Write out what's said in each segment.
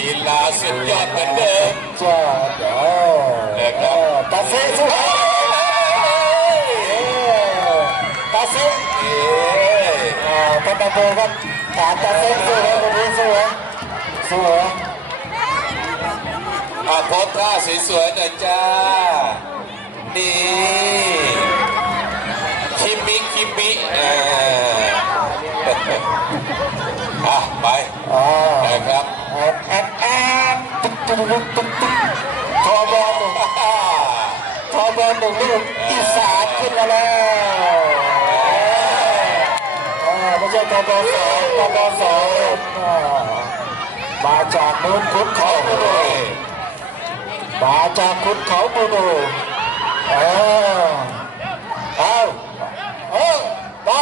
ลีลาสุดยอดเหมือนเดิมจอดเออนะครับเออตาเซ่สู้ตาเซ่เออ่าท่านตาโบครับถามตาเซ่สู้ไหมวันนี้สู้ไหมสู้เหรออาโพสท่าสวยๆหน่อยจ้า นี่ คิมิคิมิเอออะไป ทอบอลหนึ่งทอบอลหนึ่งลูกอีสานขึ้นมาแล้วไม่ใช่ทอบอลสองทอบอลสองมาจากโน้นขุนเขาไปเลยมาจากขุนเขาไปเลยเออเอาเออเบา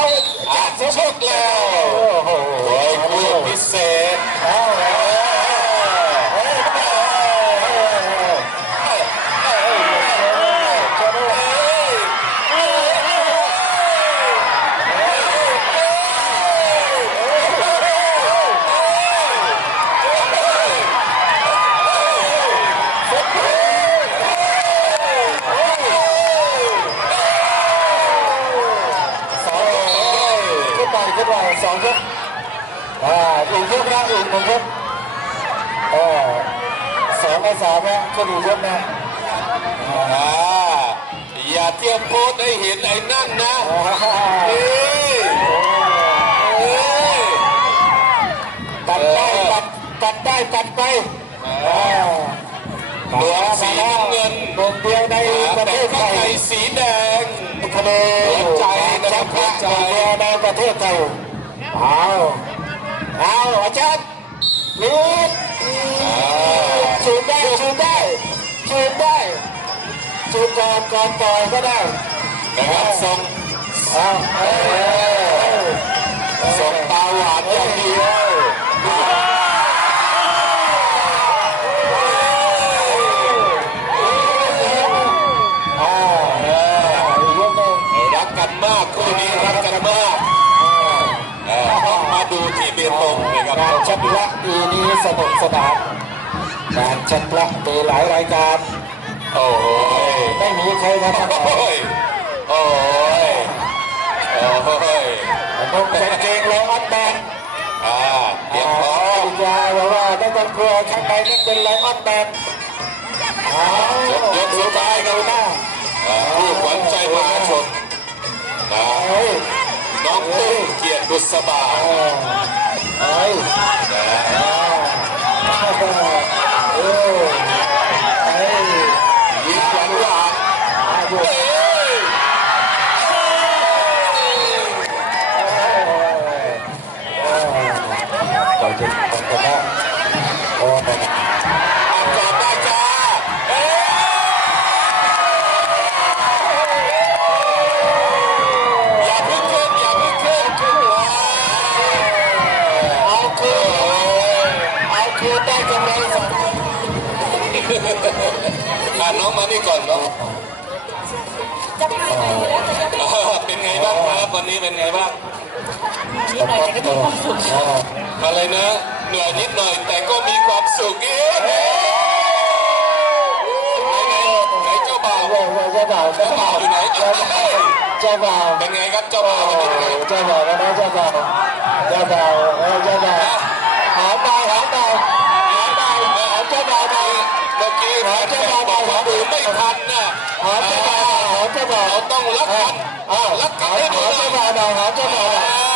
อะโชคแล้วโอ้โห ไปสองยกอ่าอีกยกนะอีกหนึ่งยกเออสองกับสามนะขึ้นอีกยกนะอ่าอย่าเที่ยวโพสต์ให้เห็นไอ้นั่นนะอ่าเฮ้ยเฮ้ยตัดได้ตัดตัดได้ตัดไปอ่าหลวงสีน้ำเงินหนึ่งเดียวในประเทแต่ศไทข้างในยสีแดงคะแนนหัวใจนะครับหัวใจเดียวในประเทศไทย เอาเอาอาจารย์นี่ชูได้ชูได้ชูได้ชูก่อนก่อนต่อยก็ได้นะครับส่งเอาเอา ส่งตาหวานอย่างเดียว เอาอีกยกหนึ่ง รักกันมากคู่นี้รักกันมากเออต้องมา ดูที่เบตงนะครับงานชักละปีนี้สนุกสนานงานชักละมีหลายรายการโอ้ยไม่มีใครมาทำโอ้ยโอ้ยโอ้ยนุ่งกางเกงเลยอัดแดงอ่าเตรียมพร้อมยาบอกว่าไม่ต้องกลัวข้างในนั่นเป็นไลออนแมนเอายกสุดท้ายครับหน้าอ่าผู้ขวัญใจมหาชนนะเฮ้ยน้องตุ้มเกียรติ บุษบาเออเฮ้ยนะเออเฮ้ยยิ้มหวานหวานอายุเอ้ยเราจะทำกันน เอาคืนได้กำไรสักอะน้องมานี่ก่อนน้องอ่าเป็นไงบ้างครับวันนี้เป็นไงบ้างนิดหน่อยแต่ก็มีความสุขอะไรนะเหนื่อยนิดหน่อยแต่ก็มีความสุขเอ๊ะไหนไหนไหนเจ้าบ่าวเจ้าบ่าวเจ้าบ่าวเจ้าบ่าวอยู่ไหนเอ้ยเจ้าบ่าวเป็นไงครับเจ้าบ่าววันนี้เป็นไงเจ้าบ่าวนะเจ้าบ่าวเจ้าบ่าวเออเจ้าบ่าวหาบ่าวหาบ่าวหาบ่าวหาเจ้าบ่าวหน่อย เมื่อกี้แฟนเพจบอกว่าดูไม่ทันนะหาเจ้าบ่าวหาเจ้าบ่าวเราต้องรักกันอ้าวรักกันหาให้ดูเจ้าหน่บ่าอวยหน่อยหาเจ้าบ่าว